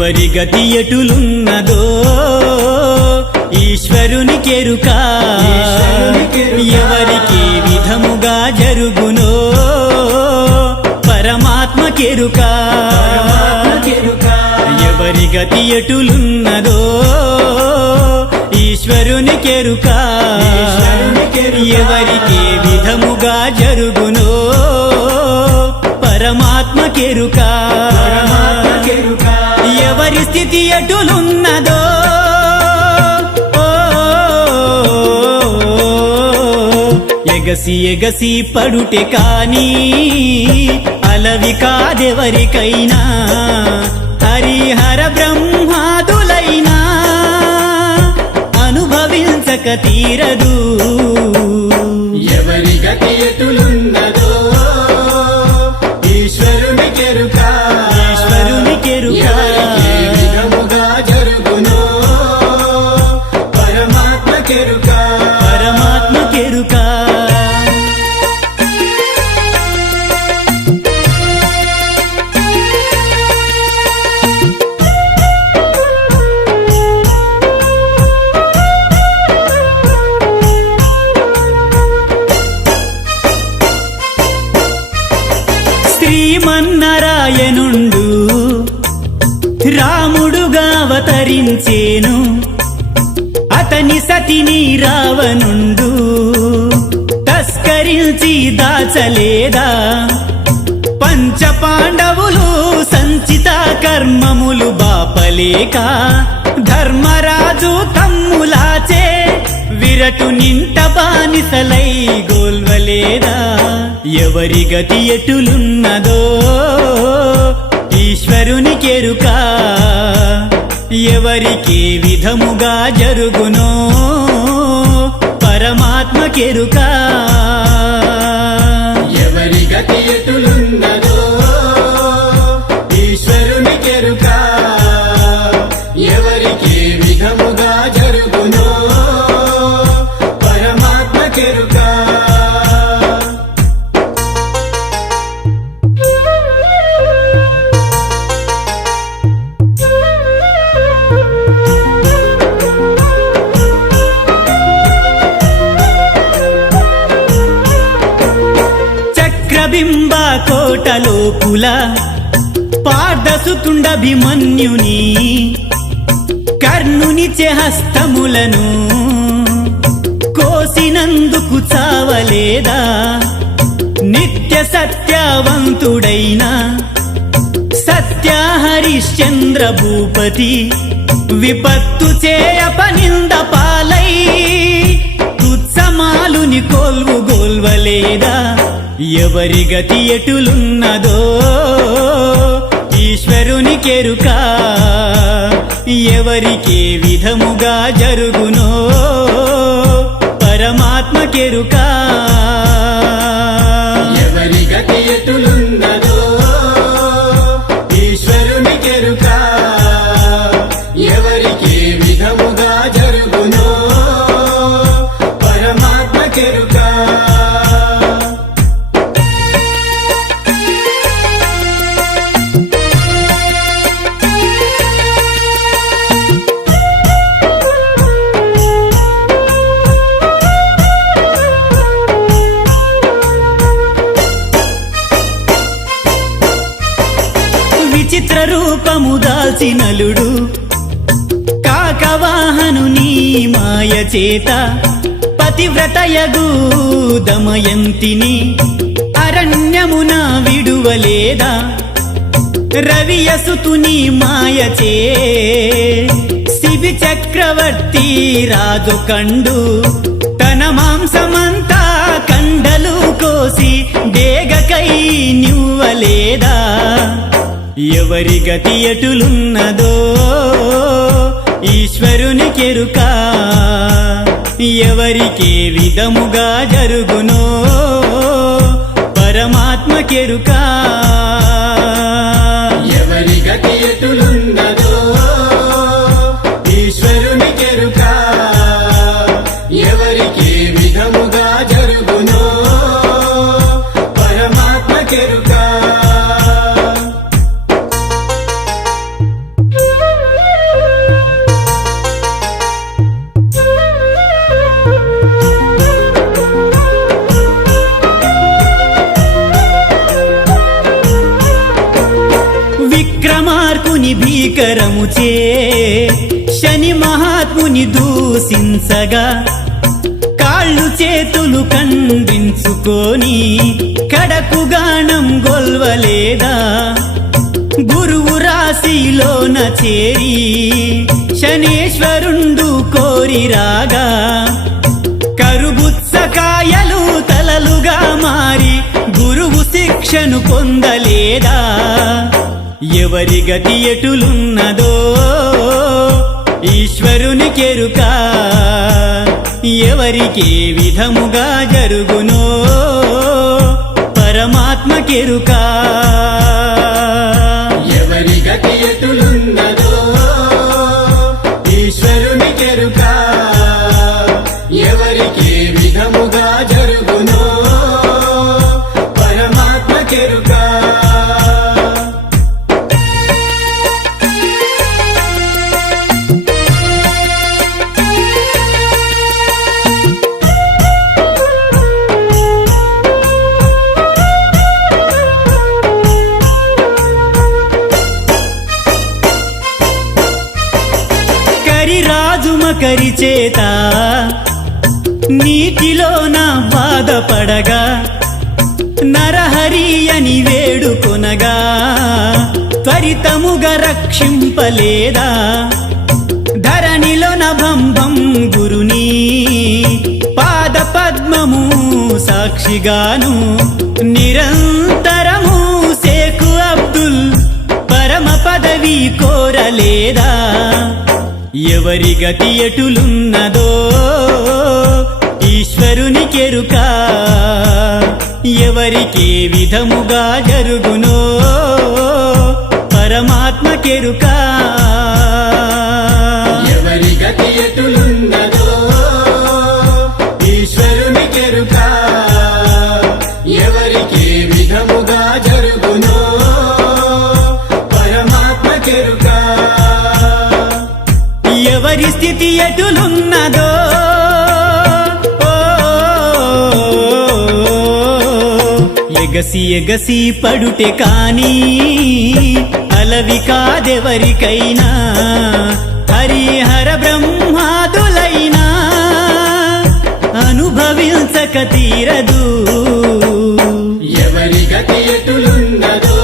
ఎవరి గతి ఎటులున్నదో ఈశ్వరునికెరుక ఎవరికి విధముగా జరుగునో పరమాత్మకెరుక ఎవరి గతి ఎటులున్నదో ఈశ్వరునికెరుక ఎవరికి విధముగా జరుగునో పరమాత్మకెరుక ఎవరి స్థితి ఎటులున్నదో ఎగసి ఎగసి పడుటే కాని అలవి కాదెవరికైనా హరిహర బ్రహ్మాదులైనా అనుభవించక తీరదు ఎవరి గతి ఎటులున్నదో ఈశ్వరునికెరుక ఎవరికి విధముగా జరుగునో పరమాత్మకెరుక శ్రీమన్నారాయణుండు రాముడుగా అవతరించేను అతని సతిని రావణుండు తస్కరించి దాచలేదా పంచ పాండవులు సంచిత కర్మములు బాపలేక ధర్మరాజు తమ్ములాచే విరటు నింట బానిసలై గోల్వలేదా ఎవరి గతి ఎటులున్నదో ఈశ్వరునికెరుక ఎవరికి విధముగా జరుగునో పరమాత్మకెరుక ఎవరి గతి ఎటులున్నదో ఈశ్వరునికెరుక ఎవరికి విధముగా జరుగునో పరమాత్మకెరుక చక్రబింబ కోటలోపుల పార్దసుతుండభిమన్యుని కర్ణునిచే హస్తములను కోసినందుకు చావలేదా నిత్య సత్యవంతుడైన సత్య హరిశ్చంద్ర భూపతి విపత్తు చేయపనింద పాలై తుత్సమాలుని కోల్వు గోల్వలేదా ఎవరి గతి ఎటులున్నదో ఈశ్వరునికెరుక ఎవరికి విధముగా జరుగునో పరమాత్మకెరుక ఎవరి గతి ఎటులున్నదో ఈశ్వరునికెరుక ఎవరికి విధముగా జరుగునో పరమాత్మకెరుక విచిత్ర రూపము దాల్చినలుడు కాకవాహనుని మాయ చేత పతివ్రతయగు దమయంతిని అరణ్యమున విడువలేదా రవియసుతుని మాయచే శిబి చక్రవర్తి రాజు కండు తన మాంసమంతా కండలు కోసి డేగకై నివ్వలేదా ఎవరి గతి ఎటులున్నదో ఈశ్వరునికెరుక ఎవరికి విధముగా జరుగునో పరమాత్మకెరుక ఎవరి గతి ఎటులున్నదో ఈశ్వరునికెరుక ఎవరికి విధముగా జరుగునో పరమాత్మకెరుక అగ్ని భీకరముచే శని మహాత్ముని దూషించగా కాళ్ళు చేతులు ఖండించుకొని కడకు గానం గొల్వలేదా గురువు రాశిలోన చేరి శనేశ్వరుండు కోరి రాగా కరుబుత్సకాయలు తలలుగా మారి గురువు శిక్షను పొందలేదా ఎవరి గతి ఎటులున్నదో ఈశ్వరునికెరుక ఎవరికి ఏ విధముగా జరుగునో పరమాత్మకెరుక ఎవరి గతి ఎటులున్నదో ఈశ్వరునికెరుక ఎవరికి ఏ విధముగా జరుగునో పరమాత్మకెరుక కరిరాజు మకరి చేత నీటిలోన బాధపడగా నరహరి అని వేడుకొనగా త్వరితముగా రక్షింపలేదా ధరణిలోన భంభం గురుని పాద పద్మము సాక్షిగాను నిరంతరము శేఖు అబ్దుల్ పరమ పదవి కోరలేదా ఎవరి గతి ఎటులున్నదో ఈశ్వరునికెరుక ఎవరికి ఏ విధముగా జరుగునో పరమాత్మకెరుక ఎవరి గతి ఎటులున్నదో ఈశ్వరునికెరుక ఎవరికి ఏ విధముగా జరుగునో పరమాత్మకెరుక ఎవరి స్థితి ఎటులున్నదో ఎగసి ఎగసి పడుటే కాని అలవి కాదెవరికైనా హరిహర బ్రహ్మాదులైనా అనుభవించక తీరదు ఎవరి గతి ఎటులున్నదో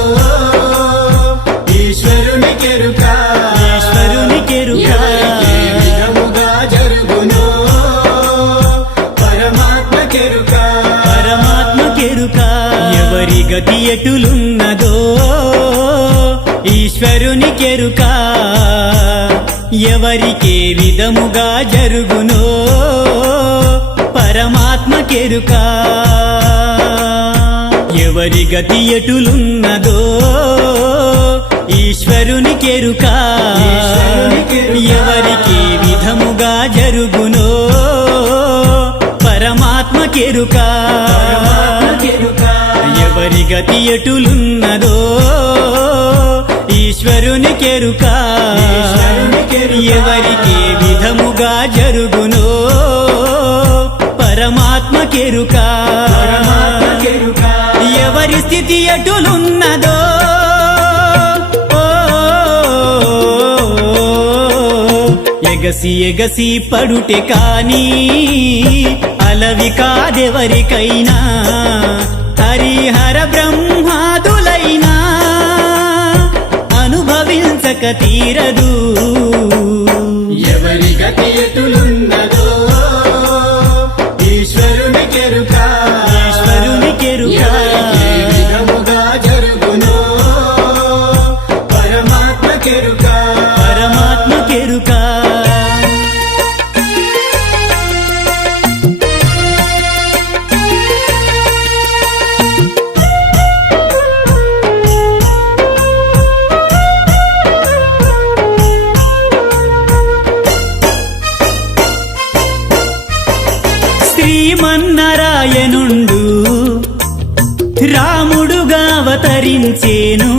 ఈశ్వరునికెరుక ఈశ్వరునికెరుక ఎవరికి ఏ విధముగా జరుగునో పరమాత్మకెరుక పరమాత్మకెరుక ఎవరి గతి ఎటులున్నదో ఈశ్వరునికెరుక ఎవరికి ఏ విధముగా జరుగునో పరమాత్మకెరుక ఎవరి గతి ఎటులున్నదో ఈశ్వరునికెరుక ఎవరికి ఏ విధముగా జరుగునో పరమాత్మకెరుక ఎవరి గతి ఎటులున్నదో ఈశ్వరునికెరుక ఎవరికి ఏ విధముగా జరుగునో పరమాత్మకెరుక ఎవరి స్థితి ఎటులున్నదో ఎగసి ఎగసి పడుటే కాని అలవి కాదెవరికైనా హరిహర బ్రహ్మాదులైనా అనుభవించక తీరదు ఎవరి గతి ఎటులున్నదో ఈశ్వరునికెరుక ఈశ్వరునికెరుక ఎవరికి ఏ విధముగా జరుగునో పరమాత్మకెరుక పరమాత్మకెరుక శ్రీమన్నారాయణుండు రాముడుగా అవతరించేను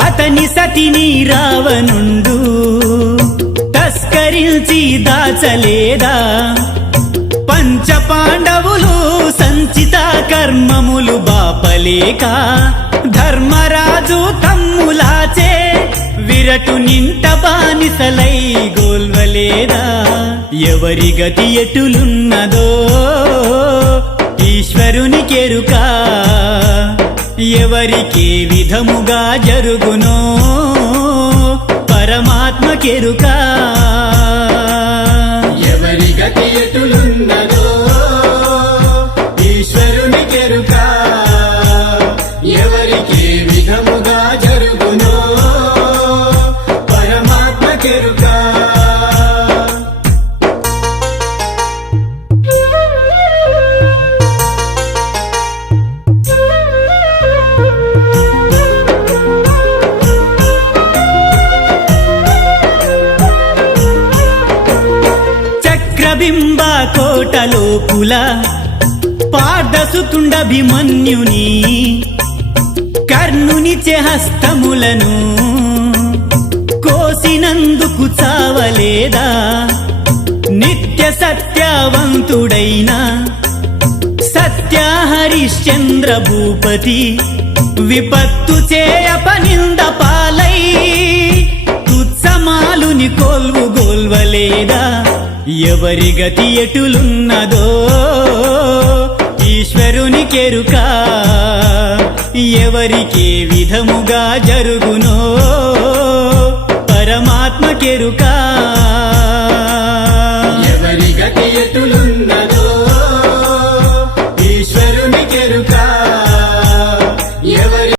అతని సతిని రావణుండు తస్కరించి దాచలేదా పంచ పాండవులు సంచిత కర్మములు బాపలేక ధర్మరాజు తమ్ములాచే విరటు నింట బానిసలై గోల్వలేదా ఎవరి గతి ఎటులున్నదో ఈశ్వరుని కెరుక ఎవరికి విధముగా జరుగునో పరమాత్మ కెరుక ఎవరి గతి ఎటులున్నదో ఈశ్వరుని కెరుక ఎవరికి విధముగా జరుగునో పరమాత్మ కెరుక చక్రబింబ కోటలోపుల పార్దసుతుండభిమన్యుని కర్ణుని హస్తములను కోసినందుకు చావలేదా నిత్య సత్యవంతుడైన సత్య హరిశ్చంద్ర భూపతి విపత్తు చేయపనింద పాలై తుత్సమాలుని కోల్వు గోల్వలేదా ఎవరి గతి ఎటులున్నదో ఈశ్వరుని కెరుక ఎవరికి విధముగా జరుగునో పరమాత్మ కెరుక